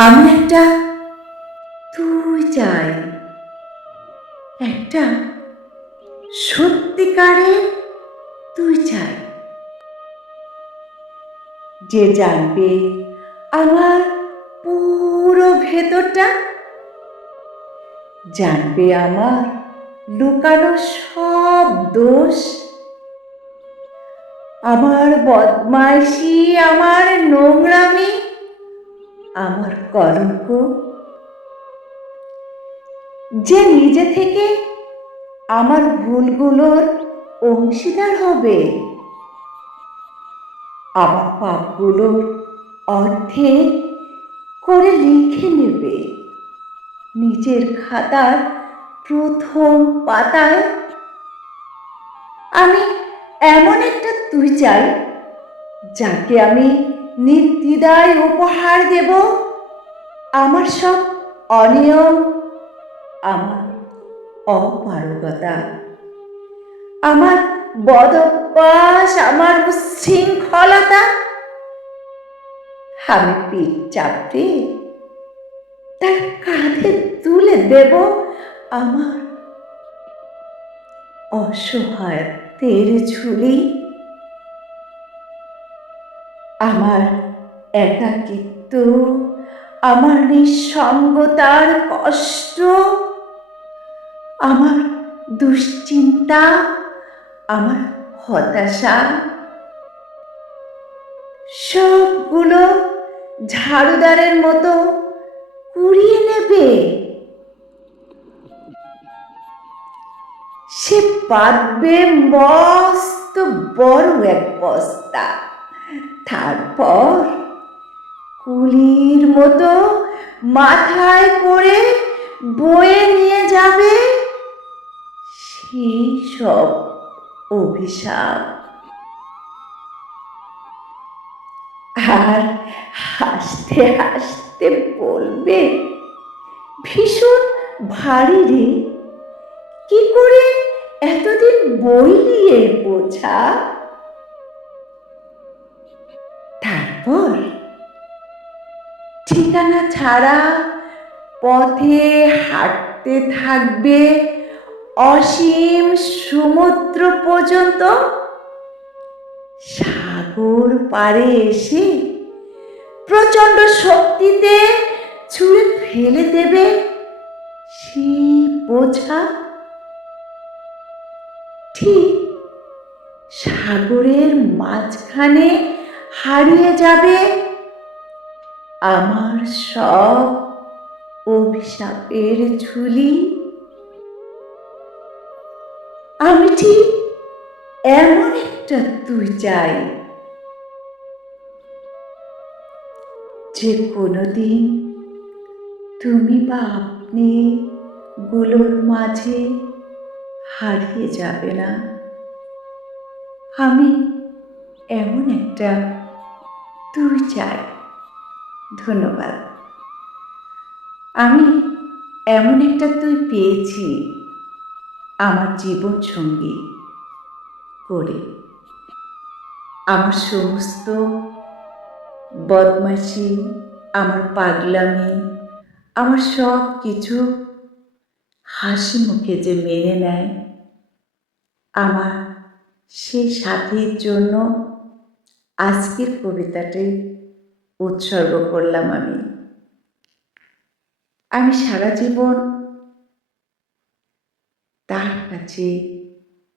আমি একটা তুই চাই। একটা সত্যিকারের তুই চাই। যে জানবে আমার পুরো ভেতরটা, জানবে আমার লুকানো সব দোষ। আমার বদমাইশি, আমার নোংরামি আমার কলঙ্ক যে নিজে থেকে আমার ভুলগুলোর অংশীদার হবে, আমার পাপগুলোর অর্ধেক করে লিখে নেবে। নিজের খাতার প্রথম পাতায় আমি এমন একটা তুই চাই, যাকে আমি নির্দ্বিধায় উপহার দেব। আমার সব অনিয়ম, আমার অপারগতা, আমার বদভ্যাস, আমার শৃঙ্খলতা আমি পিঠ চাপড়ে তার কাঁধে তুলে দেব আমার অসহায়ত্বের ঝুলি। আমার একাকিত্ব, আমার নিঃসঙ্গতার কষ্ট, আমার দুশ্চিন্তা, আমার হতাশা, সবগুলো ঝাড়ুদারের মতো কুড়িয়ে নেবে। সে পাতবে মস্ত বড় এক বস্তা। তারপর কুলির মতো মাথায় করে বয়ে নিয়ে যাবে সেই সব অভিশাপ। আর হাসতে হাসতে বলবে, ভীষণ ভারী রে, কি করে এতদিন বই নিয়ে বোঝা? তারপর ঠিকানা ছাড়া পথে হাঁটতে থাকবে অসীম সমুদ্র পর্যন্ত। সাগর পাড়ে এসে প্রচণ্ড শক্তিতে ছুঁড়ে ফেলে দেবে সেই বোঝা। ঠিক সাগরের মাঝখানে হারিয়ে যাবে আমার সব অভিশাপের ঝুলি। আমি ঠিক এমন একটা তুই চাই যে কোনোদিন তুমি বা আপনি গুলোর মাঝে হারিয়ে যাবে না। আমি এমন একটা তুই চাই। ধন্যবাদ। আমি এমন একটা তুই পেয়েছি আমার জীবন সঙ্গী করে। আমার সমস্ত বদমাশি, আমার পাগলামি, আমার সব কিছু হাসি মুখে যে মেনে নেয়, আমার সেই সাথীর জন্য আজকের কবিতাটি উৎসর্গ করলাম আমি। আমি সারা জীবন তার কাছে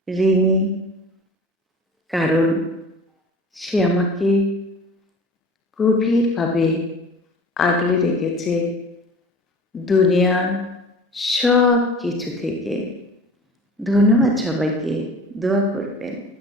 ঋণী, কারণ সে আমাকে গভীরভাবে আগলে রেখেছে দুনিয়ার সব কিছু থেকে। ধন্যবাদ সবাইকে, দোয়া করবেন।